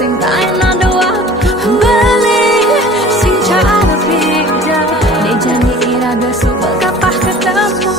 sing tak enak doa balik sing cara beda nek jani irada subak kapah ketemu.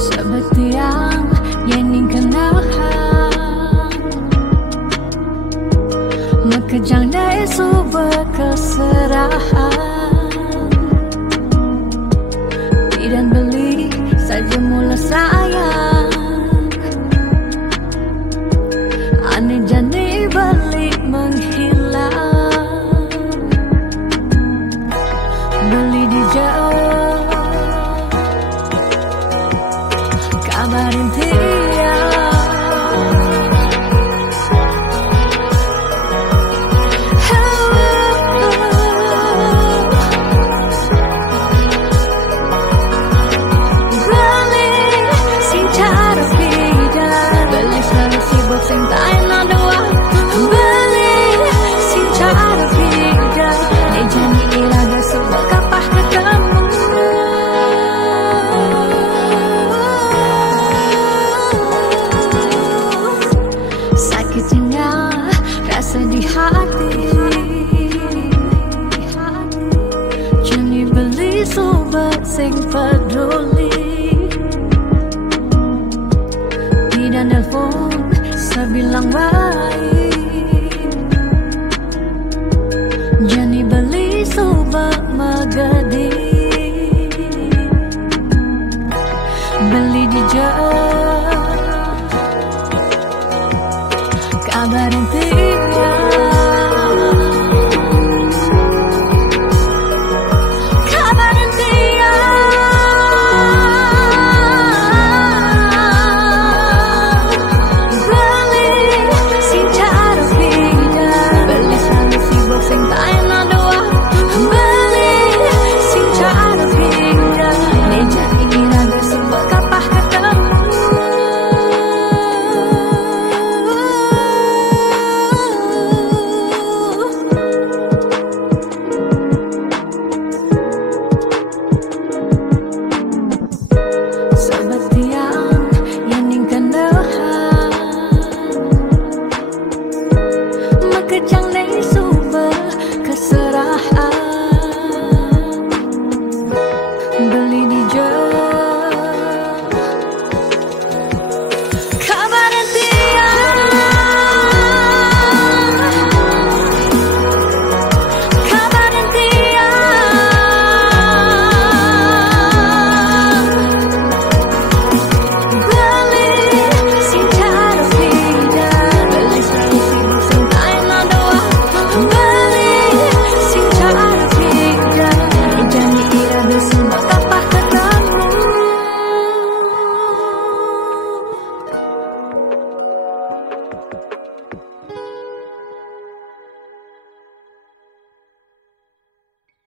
Sebetiang yening kenahan mekejang dai subak keserahan dan beli saja mula sayang aneh jani balik menghilang beli di jauh kabarin dia balik sing cara beda balik selalu sibuk sing tak enak doa balik sing cara beda nek jani irada subak kapah ketemu. Sakitnya rasa di hati jani beli sobat sing peduli tidak nelpon sebilang